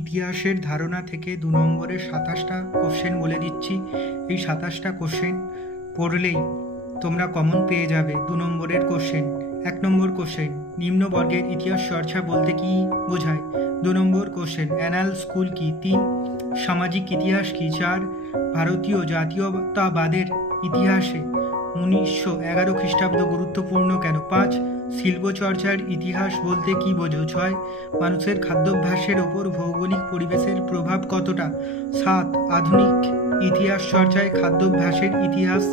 ইতিহাসের ধারণা থেকে 2 নম্বরের 27টা কোশ্চেন বলে দিচ্ছি। এই 27টা কোশ্চেন পড়লেই তোমরা কমন পেয়ে যাবে 2 নম্বরের কোশ্চেন। 1 নম্বর কোশ্চেন, নিম্ন বর্গের ইতিহাস চর্চা বলতে কি বোঝায়? 2 নম্বর কোশ্চেন, অ্যানাল স্কুল কি? 3 সামাজিক ইতিহাস কি? 4 ভারতীয় জাতীয়তাবাদের ইতিহাসে 1911 খ্রিস্টাব্দ গুরুত্বপূর্ণ কেন? 5 শিল্প চর্চার ইতিহাস বলতে কি বোঝো? 6 মানুষের খাদ্যাভ্যাসের ওপর ভৌগোলিক পরিবেশের প্রভাব কতটা? 7 আধুনিক ইতিহাস চর্চায় খাদ্যাভ্যাসের ইতিহাস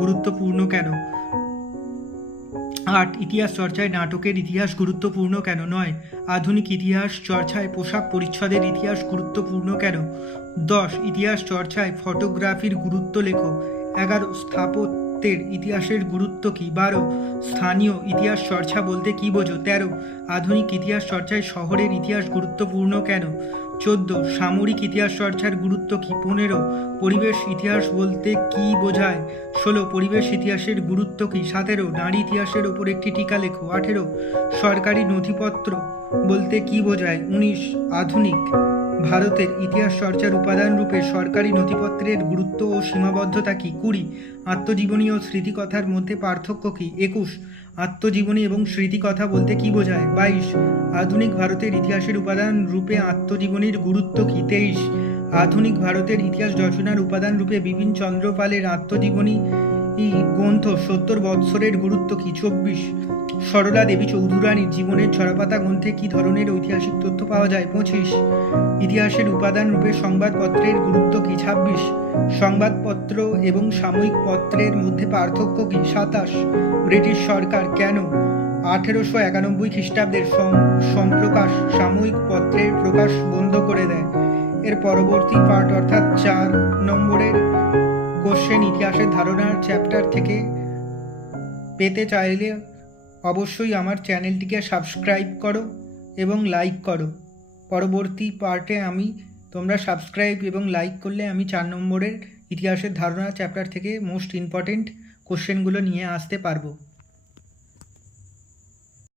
গুরুত্বপূর্ণ কেন? 8 ইতিহাস চর্চায় নাটকের ইতিহাস গুরুত্বপূর্ণ কেন? 9 আধুনিক ইতিহাস চর্চায় পোশাক পরিচ্ছদের ইতিহাস গুরুত্বপূর্ণ কেন? 10 ইতিহাস চর্চায় ফটোগ্রাফির গুরুত্ব লেখো। 11 স্থাপত্যের ইতিহাসের গুরুত্ব কি? 12 স্থানীয় ইতিহাস চর্চা বলতে কি বোঝো? 13 আধুনিক ইতিহাস চর্চায় শহরের ইতিহাস গুরুত্বপূর্ণ কেন? 14 সামরিক ইতিহাস চর্চার গুরুত্ব কি? 15 পরিবেশ ইতিহাস বলতে কি বোঝায়? 16 পরিবেশ ইতিহাসের গুরুত্ব কি? 17 নারী ইতিহাসের ওপর একটি টিকা লেখো। 18 সরকারি নথিপত্র বলতে কি বোঝায়? 19 আধুনিক ভারতের ইতিহাস চর্চার উপাদান রূপে সরকারি নথিপত্রের গুরুত্ব ও সীমাবদ্ধতা কি? 20 আত্মজীবনী ও স্মৃতিকথার মধ্যে পার্থক্য কি? 21 আত্মজীবনী এবং স্মৃতিকথা বলতে কি বোঝায়? 22 আধুনিক ভারতের ইতিহাসের উপাদান রূপে আত্মজীবনীর গুরুত্ব কি? 23 আধুনিক ভারতের ইতিহাস রচনার উপাদান রূপে বিপিন চন্দ্র পালের আত্মজীবনী গ্রন্থ 70 বৎসরের গুরুত্ব কি? 24 সরলা দেবী চৌধুরানীর জীবনের ছড়াপাতা গ্রন্থে কি ধরনের ঐতিহাসিক তথ্য পাওয়া যায়? 25 ইতিহাসের উপাদান রূপে সংবাদপত্রের গুরুত্ব কি? 26 সংবাদপত্র এবং সাময়িক পত্রের মধ্যে পার্থক্য কি? 27 ব্রিটিশ সরকার কেন 1891 খ্রিস্টাব্দের সম্প্রকাশ সাময়িক পত্রের প্রকাশ বন্ধ করে দেয়? এর পরবর্তী পার্ট অর্থাৎ 4 নম্বরের কোশ্চেন ইতিহাসের ধারণার চ্যাপ্টার থেকে পেতে চাইলে অবশ্যই আমার চ্যানেলটিকে সাবস্ক্রাইব করো এবং লাইক করো। পরবর্তী পার্টে তোমরা সাবস্ক্রাইব এবং লাইক করলে আমি 4 নম্বরের ইতিহাসের ধারণা চ্যাপ্টার থেকে মোস্ট ইম্পর্টেন্ট কোশ্চেনগুলো নিয়ে আসতে পারবো।